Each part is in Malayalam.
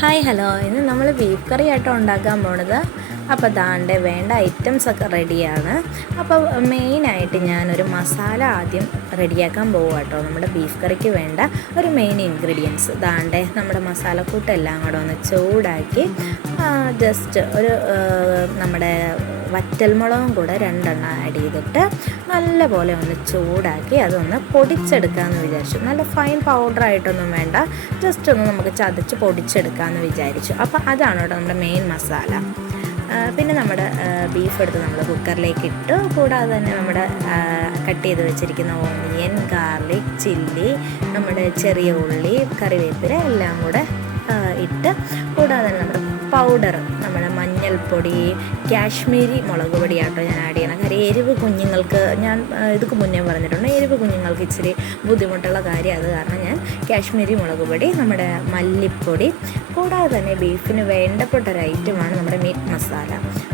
ഹായ് ഹലോ, ഇന്ന് നമ്മൾ ബീഫ് കറി ആയിട്ട് ഉണ്ടാക്കാൻ പോണത്. അപ്പോൾ ദാണ്ടെ വേണ്ട ഐറ്റംസൊക്കെ റെഡിയാണ്. അപ്പോൾ മെയിനായിട്ട് ഞാനൊരു മസാല ആദ്യം റെഡിയാക്കാൻ പോകുക കേട്ടോ. നമ്മുടെ ബീഫ് കറിക്ക് വേണ്ട ഒരു മെയിൻ ഇൻഗ്രീഡിയൻസ് ദാണ്ടെ നമ്മുടെ മസാലക്കൂട്ടെല്ലാം കൂടെ ഒന്ന് ചൂടാക്കി ജസ്റ്റ് ഒരു നമ്മുടെ വറ്റൽമുളകും കൂടെ 2 എണ്ണം ആഡ് ചെയ്തിട്ട് നല്ലപോലെ ഒന്ന് ചൂടാക്കി അതൊന്ന് പൊടിച്ചെടുക്കാമെന്ന് വിചാരിച്ചു. നല്ല ഫൈൻ പൗഡറായിട്ടൊന്നും വേണ്ട, ജസ്റ്റ് ഒന്ന് നമുക്ക് ചതച്ച് പൊടിച്ചെടുക്കാമെന്ന് വിചാരിച്ചു. അപ്പോൾ അതാണ് കേട്ടോ നമ്മുടെ മെയിൻ മസാല. പിന്നെ നമ്മുടെ ബീഫ് എടുത്ത് നമ്മൾ കുക്കറിലേക്ക് ഇട്ടു. കൂടാതെ തന്നെ നമ്മുടെ കട്ട് ചെയ്ത് വെച്ചിരിക്കുന്ന ഓണിയൻ, ഗാർലിക്, ചില്ലി, നമ്മുടെ ചെറിയ ഉള്ളി, കറിവേപ്പില എല്ലാം കൂടെ ഇട്ട്, കൂടാതെ തന്നെ നമ്മുടെ പൗഡർ, നമ്മുടെ മഞ്ഞൾപ്പൊടി, കാശ്മീരി മുളക് പൊടിയാട്ടോ ഞാൻ ആഡ് ചെയ്യണം. കാര്യം എരിവ് കുഞ്ഞുങ്ങൾക്ക്, ഞാൻ ഇതൊക്കെ മുന്നേ പറഞ്ഞിട്ടുണ്ട്, എരിവ് കുഞ്ഞുങ്ങൾക്ക് ഇച്ചിരി ബുദ്ധിമുട്ടുള്ള കാര്യം, അത് കാരണം ഞാൻ കാശ്മീരി മുളക് പൊടി, നമ്മുടെ മല്ലിപ്പൊടി, കൂടാതെ തന്നെ ബീഫിന് വേണ്ടപ്പെട്ട ഒരു ഐറ്റമാണ് നമ്മുടെ മീറ്റ് മസാല.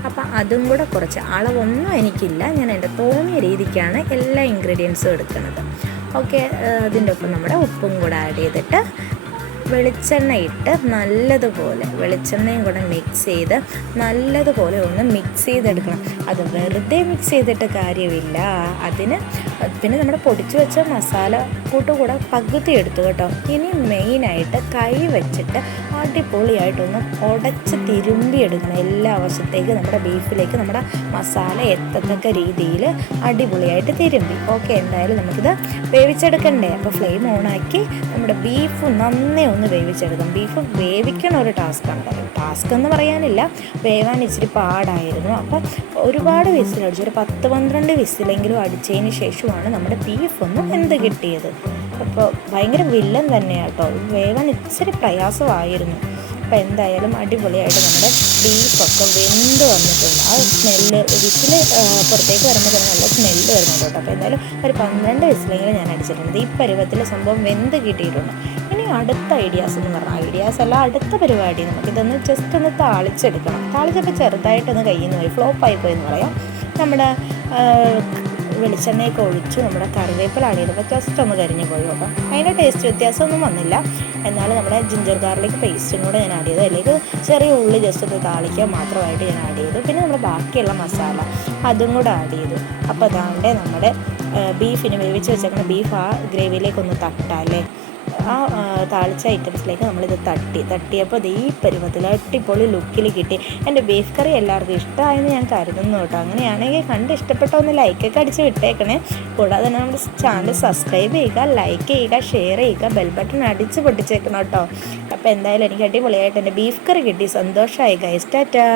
അപ്പം അതും കൂടെ കുറച്ച്, അളവൊന്നും എനിക്കില്ല, ഞാൻ എൻ്റെ തോന്നിയ രീതിക്കാണ് എല്ലാ ഇൻഗ്രീഡിയൻസും എടുക്കുന്നത്. ഓക്കെ, അതിൻ്റെ ഒപ്പം നമ്മുടെ ഉപ്പും കൂടെ ആഡ് ചെയ്തിട്ട് വെളിച്ചെണ്ണ ഇട്ട് നല്ലതുപോലെ, വെളിച്ചെണ്ണയും കൂടെ മിക്സ് ചെയ്ത് നല്ലതുപോലെ ഒന്ന് മിക്സ് ചെയ്തെടുക്കണം. അത് വെറുതെ മിക്സ് ചെയ്തിട്ട് കാര്യമില്ല, അതിന് പിന്നെ നമ്മുടെ പൊടിച്ചു വെച്ച മസാല കൂട്ടുകൂടെ പകുതി എടുത്തു കേട്ടോ. ഇനി മെയിനായിട്ട് കൈ വെച്ചിട്ട് അടിപൊളിയായിട്ടൊന്ന് ഉടച്ച് തിരുമ്പിയെടുക്കണം. എല്ലാ വശത്തേക്ക് നമ്മുടെ ബീഫിലേക്ക് നമ്മുടെ മസാല എത്തത്തക്ക രീതിയിൽ അടിപൊളിയായിട്ട് തിരുമ്പി. ഓക്കെ, എന്തായാലും നമുക്കിത് വേവിച്ചെടുക്കണ്ടേ. അപ്പോൾ ഫ്ലെയിം ഓണാക്കി നമ്മുടെ ബീഫ് നന്നേ ഒന്ന് വേവിച്ചെടുക്കാം. ബീഫ് വേവിക്കണ ഒരു ടാസ്ക് എന്ന് പറയാനില്ല, വേവാൻ ഇച്ചിരി പാടായിരുന്നു. അപ്പം ഒരുപാട് വിസിലടിച്ചു, ഒരു 10-12 വിസിലെങ്കിലും അടിച്ചതിന് ശേഷമാണ് നമ്മുടെ ബീഫ് ഒന്ന് വെന്ത് കിട്ടിയത്. അപ്പോൾ ഭയങ്കര വില്ലൻ തന്നെയാണ് കേട്ടോ, വേവാൻ ഇച്ചിരി പ്രയാസമായിരുന്നു. അപ്പോൾ എന്തായാലും അടിപൊളിയായിട്ട് നമ്മുടെ ബീഫൊക്കെ വെന്ത് വന്നിട്ടുണ്ട്. ആ സ്മെല്ല്, വിസിൽ പുറത്തേക്ക് വരുമ്പോൾ തന്നെ നല്ല സ്മെല്ല് വരുന്നുണ്ട് കേട്ടോ. അപ്പോൾ എന്തായാലും ഒരു 12 വിസിലെങ്കിലും ഞാൻ അടിച്ചിട്ടുണ്ട്. ഈ പരുവത്തിൽ സംഭവം വെന്ത് കിട്ടിയിട്ടുണ്ട്. ഇനി അടുത്ത ഐഡിയാസ് എന്ന് പറഞ്ഞാൽ, ഐഡിയാസ് അല്ല, അടുത്ത പരിപാടി, നമുക്കിതൊന്ന് ജസ്റ്റ് ഒന്ന് താളിച്ചെടുക്കണം. താളിച്ചപ്പോൾ ചെറുതായിട്ടൊന്ന് കയ്യിൽ നിന്ന് പോയി, ഫ്ലോപ്പായി പോയി എന്ന് പറയാം. നമ്മുടെ വെളിച്ചെണ്ണയൊക്കെ ഒഴിച്ചു നമ്മുടെ കറിവേപ്പില ആഡ് ചെയ്തപ്പോൾ ജസ്റ്റ് ഒന്ന് കരിഞ്ഞു പോയി കേട്ടോ. അതിൻ്റെ ടേസ്റ്റ് വ്യത്യാസമൊന്നും വന്നില്ല. എന്നാലും നമ്മുടെ ജിഞ്ചർ ഗാർലിക് പേസ്റ്റും കൂടെ ഞാൻ ആഡ് ചെയ്തു. അതിലേക്ക് ചെറിയ ഉള്ളി ജസ്റ്റ് ഒന്ന് താളിക്കാൻ മാത്രമായിട്ട് ഞാൻ ആഡ് ചെയ്തു. പിന്നെ നമ്മുടെ ബാക്കിയുള്ള മസാല അതും കൂടെ ആഡ് ചെയ്തു. അപ്പോൾ അതാണ്ട് നമ്മുടെ ബീഫിന് വേവിച്ച് വെച്ചേക്കുന്ന ബീഫ് ആ ഗ്രേവിയിലേക്കൊന്ന് തട്ടാല്ലേ, ആ താളിച്ച ഐറ്റംസിലേക്ക് നമ്മളിത് തട്ടിയപ്പോൾ ഇത് ഈ പരുവത്തിൽ അടിപൊളി ലുക്കിൽ കിട്ടി. എൻ്റെ ബീഫ് കറി എല്ലാവർക്കും ഇഷ്ടമായെന്ന് ഞാൻ കരുതുന്നു കേട്ടോ. അങ്ങനെയാണെങ്കിൽ കണ്ട് ഇഷ്ടപ്പെട്ടോ ഒന്ന് ലൈക്കൊക്കെ അടിച്ച് വിട്ടേക്കണേ. കൂടാതെ തന്നെ നമ്മുടെ ചാനൽ സബ്സ്ക്രൈബ് ചെയ്യുക, ലൈക്ക് ചെയ്യുക, ഷെയർ ചെയ്യുക, ബെൽ ബട്ടൺ അടിച്ച് പൊട്ടിച്ചേക്കണം കേട്ടോ. അപ്പോൾ എന്തായാലും എനിക്ക് അടിപൊളിയായിട്ട് എൻ്റെ ബീഫ് കറി കിട്ടി. സന്തോഷമായി ഗൈസ്. ടാറ്റാ.